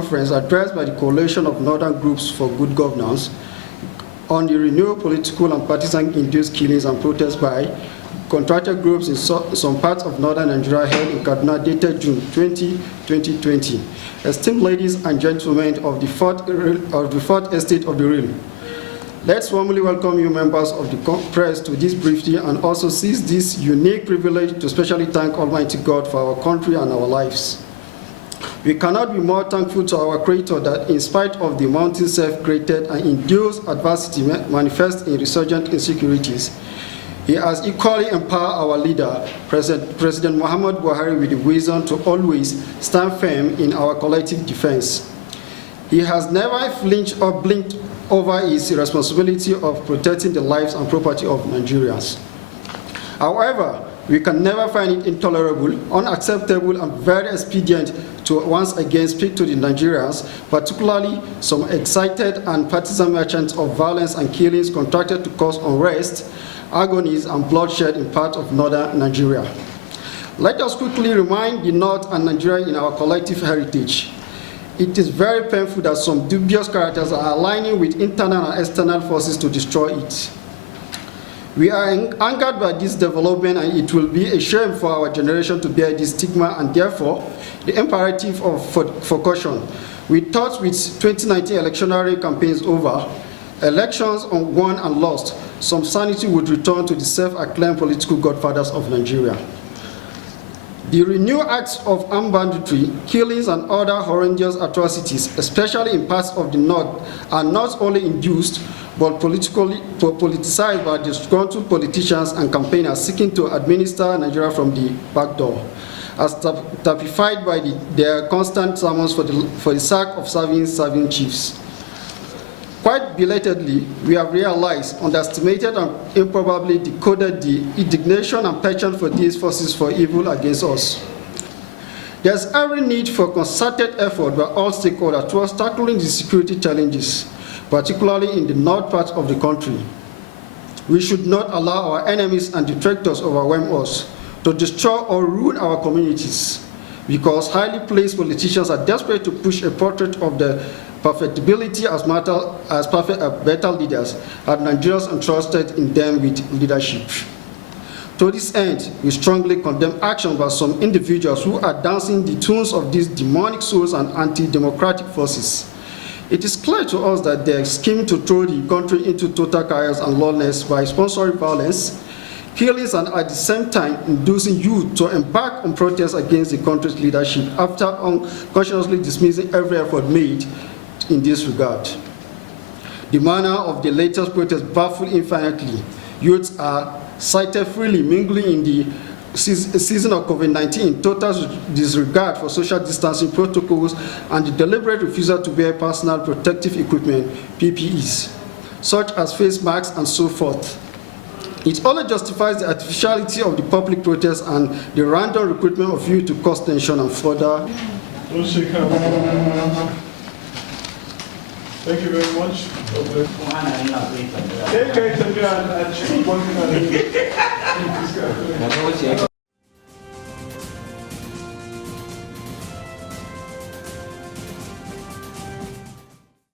conference addressed by the Coalition of Northern Groups for Good Governance on the renewed political and partisan-induced killings and protests by contracted groups in some parts of northern Nigeria held in Kaduna dated June 20, 2020. Esteemed ladies and gentlemen of the fourth estate of the realm, let's warmly welcome you members of the press to this briefing and also seize this unique privilege to specially thank Almighty God for our country and our lives. We cannot be more thankful to our Creator that in spite of the mounting self-created and induced adversity manifest in resurgent insecurities, He has equally empowered our leader, President Muhammadu Buhari, with the wisdom to always stand firm in our collective defense. He has never flinched or blinked over his responsibility of protecting the lives and property of Nigerians. However, we can never find it intolerable, unacceptable, and very expedient to once again speak to the Nigerians, particularly some excited and partisan merchants of violence and killings contracted to cause unrest, agonies, and bloodshed in part of northern Nigeria. Let us quickly remind the North and Nigeria in our collective heritage. It is very painful that some dubious characters are aligning with internal and external forces to destroy it. We are angered by this development, and it will be a shame for our generation to bear this stigma, and therefore, the imperative for caution. We thought with 2019 electionary campaigns over, elections won and lost, some sanity would return to the self-acclaimed political godfathers of Nigeria. The renewed acts of armed banditry, killings, and other horrendous atrocities, especially in parts of the North, are not only induced, but politicized by disgruntled politicians and campaigners seeking to administer Nigeria from the back door, as typified by their constant summons for the sack of serving chiefs. Quite belatedly, we have realized, underestimated, and improbably decoded the indignation and passion for these forces for evil against us. There's every need for concerted effort by all stakeholders towards tackling the security challenges, particularly in the north part of the country. We should not allow our enemies and detractors overwhelm us to destroy or ruin our communities, because highly placed politicians are desperate to push a portrait of the perfectibility as better leaders, and Nigerians entrusted in them with leadership. To this end, we strongly condemn action by some individuals who are dancing the tunes of these demonic souls and anti-democratic forces. It is clear to us that they are scheming to throw the country into total chaos and lawlessness by sponsoring violence, killings, and at the same time inducing youth to embark on protests against the country's leadership after unconsciously dismissing every effort made in this regard. The manner of the latest protests baffles infinitely. Youths are cited freely mingling in the season of COVID-19 in total disregard for social distancing protocols and the deliberate refusal to wear personal protective equipment, PPEs, such as face masks and so forth. It only justifies the artificiality of the public protests and the random recruitment of youth to cause tension and further. Thank you very much. Okay, guys,